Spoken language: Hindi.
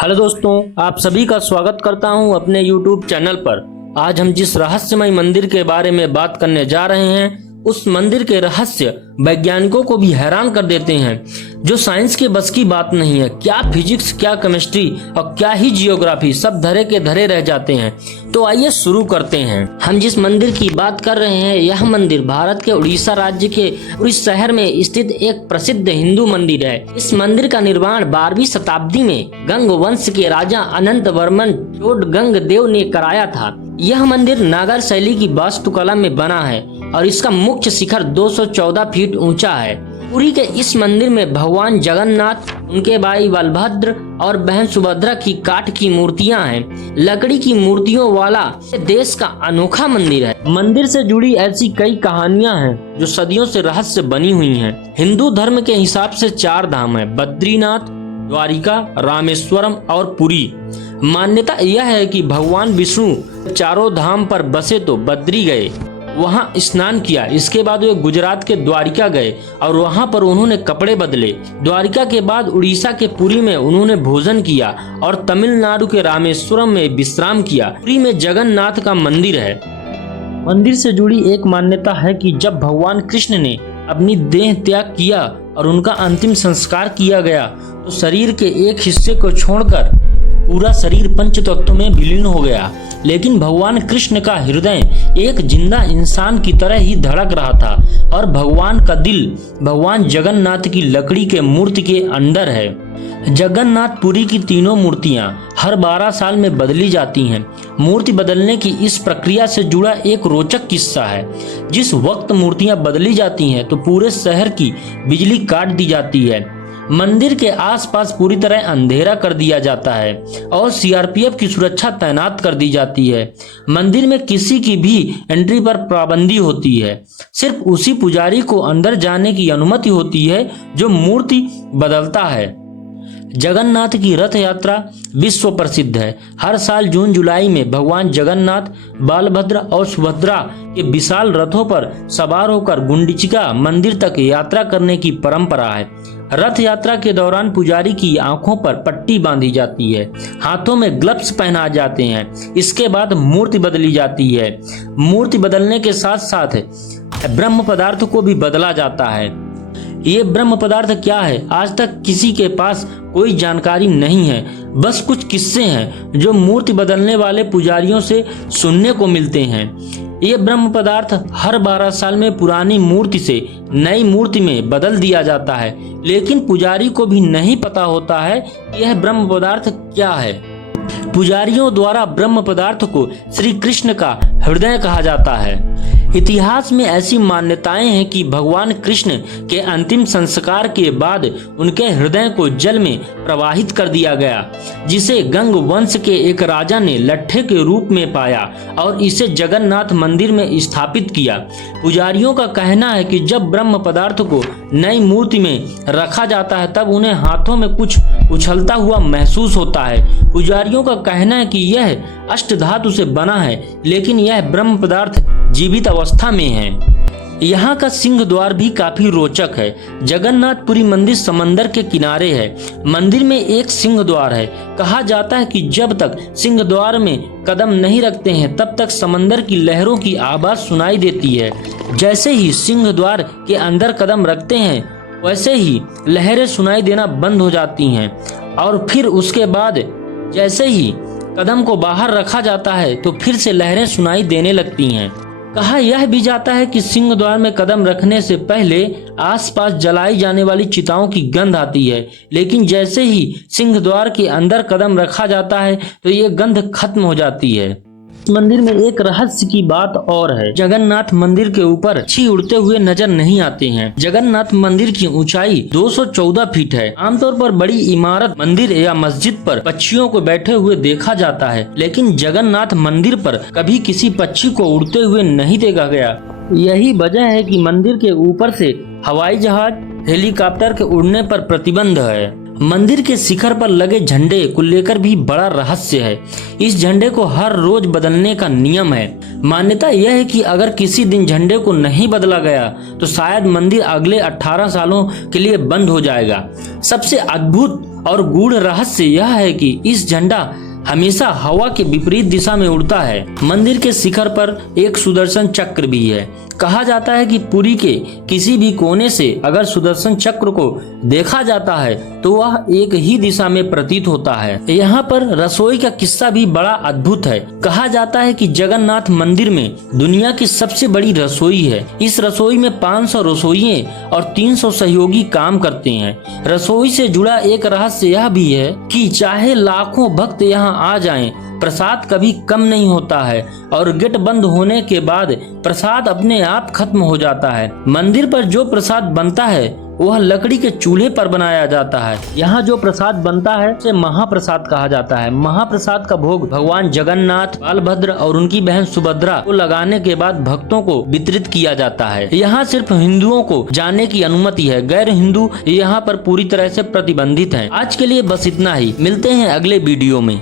हेलो दोस्तों, आप सभी का स्वागत करता हूं अपने YouTube चैनल पर। आज हम जिस रहस्यमय मंदिर के बारे में बात करने जा रहे हैं, उस मंदिर के रहस्य वैज्ञानिकों को भी हैरान कर देते हैं, जो साइंस के बस की बात नहीं है। क्या फिजिक्स, क्या केमिस्ट्री और क्या ही जियोग्राफी, सब धरे के धरे रह जाते हैं। तो आइए शुरू करते हैं। हम जिस मंदिर की बात कर रहे हैं, यह मंदिर भारत के उड़ीसा राज्य के उड़ीसा शहर में स्थित एक प्रसिद्ध हिंदू मंदिर है। इस मंदिर का निर्माण 12वीं शताब्दी में गंग वंश के राजा अनंत वर्मन चोडगंग देव ने कराया था। यह मंदिर नागर शैली की वास्तुकला में बना है और इसका मुख्य शिखर 214 फीट ऊंचा है। पुरी के इस मंदिर में भगवान जगन्नाथ, उनके भाई बलभद्र और बहन सुभद्रा की काठ की मूर्तियां हैं। लकड़ी की मूर्तियों वाला देश का अनोखा मंदिर है। मंदिर से जुड़ी ऐसी कई कहानियां हैं जो सदियों से रहस्य बनी हुई हैं। हिंदू धर्म के हिसाब से 4 धाम है: बद्रीनाथ, द्वारिका, रामेश्वरम और पुरी। मान्यता यह है कि भगवान विष्णु चारों धाम पर बसे तो बद्री गए, वहां स्नान किया। इसके बाद वे गुजरात के द्वारिका गए और वहां पर उन्होंने कपड़े बदले। द्वारिका के बाद उड़ीसा के पुरी में उन्होंने भोजन किया और तमिलनाडु के रामेश्वरम में विश्राम किया। पुरी में जगन्नाथ का मंदिर है। मंदिर से जुड़ी एक मान्यता है कि जब भगवान कृष्ण ने अपनी देह त्याग किया और उनका अंतिम संस्कार किया गया, तो शरीर के एक हिस्से को छोड़कर पूरा शरीर पंच तत्वों में विलीन हो गया। लेकिन भगवान कृष्ण का हृदय एक जिंदा इंसान की तरह ही धड़क रहा था और भगवान का दिल भगवान जगन्नाथ की लकड़ी के मूर्ति के अंदर है। जगन्नाथपुरी की तीनों मूर्तियां हर 12 साल में बदली जाती हैं। मूर्ति बदलने की इस प्रक्रिया से जुड़ा एक रोचक किस्सा है। जिस वक्त मूर्तियां बदली जाती हैं तो पूरे शहर की बिजली काट दी जाती है। मंदिर के आसपास पूरी तरह अंधेरा कर दिया जाता है और सीआरपीएफ की सुरक्षा तैनात कर दी जाती है। मंदिर में किसी की भी एंट्री पर पाबंदी होती है। सिर्फ उसी पुजारी को अंदर जाने की अनुमति होती है जो मूर्ति बदलता है। जगन्नाथ की रथ यात्रा विश्व प्रसिद्ध है। हर साल जून जुलाई में भगवान जगन्नाथ, बलभद्र और सुभद्रा के विशाल रथों पर सवार होकर गुंडीचिका मंदिर तक यात्रा करने की परंपरा है। रथ यात्रा के दौरान पुजारी की आंखों पर पट्टी बांधी जाती है, हाथों में ग्लव्स पहना जाते हैं। इसके बाद मूर्ति बदली जाती है। मूर्ति बदलने के साथ साथ ब्रह्म पदार्थ को भी बदला जाता है। ये ब्रह्म पदार्थ क्या है, आज तक किसी के पास कोई जानकारी नहीं है। बस कुछ किस्से हैं जो मूर्ति बदलने वाले पुजारियों से सुनने को मिलते हैं। ये ब्रह्म पदार्थ हर 12 साल में पुरानी मूर्ति से नई मूर्ति में बदल दिया जाता है, लेकिन पुजारी को भी नहीं पता होता है कि यह ब्रह्म पदार्थ क्या है। पुजारियों द्वारा ब्रह्म पदार्थ को श्री कृष्ण का हृदय कहा जाता है। इतिहास में ऐसी मान्यताएं हैं कि भगवान कृष्ण के अंतिम संस्कार के बाद उनके हृदय को जल में प्रवाहित कर दिया गया, जिसे गंग वंश के एक राजा ने लट्ठे के रूप में पाया और इसे जगन्नाथ मंदिर में स्थापित किया। पुजारियों का कहना है कि जब ब्रह्म पदार्थ को नई मूर्ति में रखा जाता है तब उन्हें हाथों में कुछ उछलता हुआ महसूस होता है। पुजारियों का कहना है कि यह अष्टधातु से बना है, लेकिन यह ब्रह्म पदार्थ जीवित अवस्था में है। यहाँ का सिंह द्वार भी काफी रोचक है। जगन्नाथपुरी मंदिर समंदर के किनारे है। मंदिर में एक सिंह द्वार है। कहा जाता है कि जब तक सिंह द्वार में कदम नहीं रखते हैं तब तक समंदर की लहरों की आवाज सुनाई देती है। जैसे ही सिंह द्वार के अंदर कदम रखते हैं वैसे ही लहरें सुनाई देना बंद हो जाती हैं और फिर उसके बाद जैसे ही कदम को बाहर रखा जाता है तो फिर से लहरें सुनाई देने लगती हैं। कहा यह भी जाता है कि सिंह द्वार में कदम रखने से पहले आसपास जलाई जाने वाली चिताओं की गंध आती है, लेकिन जैसे ही सिंह द्वार के अंदर कदम रखा जाता है तो ये गंध खत्म हो जाती है। मंदिर में एक रहस्य की बात और है। जगन्नाथ मंदिर के ऊपर पक्षी उड़ते हुए नजर नहीं आते हैं। जगन्नाथ मंदिर की ऊंचाई 214 फीट है। आमतौर पर बड़ी इमारत, मंदिर या मस्जिद पर पक्षियों को बैठे हुए देखा जाता है, लेकिन जगन्नाथ मंदिर पर कभी किसी पक्षी को उड़ते हुए नहीं देखा गया। यही वजह है कि मंदिर के ऊपर से हवाई जहाज, हेलीकॉप्टर के उड़ने पर प्रतिबंध है। मंदिर के शिखर पर लगे झंडे को लेकर भी बड़ा रहस्य है। इस झंडे को हर रोज बदलने का नियम है। मान्यता यह है कि अगर किसी दिन झंडे को नहीं बदला गया तो शायद मंदिर अगले 18 सालों के लिए बंद हो जाएगा। सबसे अद्भुत और गूढ़ रहस्य यह है कि इस झंडा हमेशा हवा के विपरीत दिशा में उड़ता है। मंदिर के शिखर पर एक सुदर्शन चक्र भी है। कहा जाता है कि पुरी के किसी भी कोने से अगर सुदर्शन चक्र को देखा जाता है तो वह एक ही दिशा में प्रतीत होता है। यहाँ पर रसोई का किस्सा भी बड़ा अद्भुत है। कहा जाता है कि जगन्नाथ मंदिर में दुनिया की सबसे बड़ी रसोई है। इस रसोई में 500 रसोइये और 300 सहयोगी काम करते हैं। रसोई से जुड़ा एक रहस्य यह भी है कि चाहे लाखों भक्त यहाँ आ जाएं, प्रसाद कभी कम नहीं होता है और गेट बंद होने के बाद प्रसाद अपने आप खत्म हो जाता है। मंदिर पर जो प्रसाद बनता है वह लकड़ी के चूल्हे पर बनाया जाता है। यहाँ जो प्रसाद बनता है उसे महाप्रसाद कहा जाता है। महाप्रसाद का भोग भगवान जगन्नाथ, बलभद्र और उनकी बहन सुभद्रा को लगाने के बाद भक्तों को वितरित किया जाता है। यहाँ सिर्फ हिंदुओं को जाने की अनुमति है, गैर हिंदू यहाँ पर पूरी तरह से प्रतिबंधित है। आज के लिए बस इतना ही, मिलते हैं अगले वीडियो में।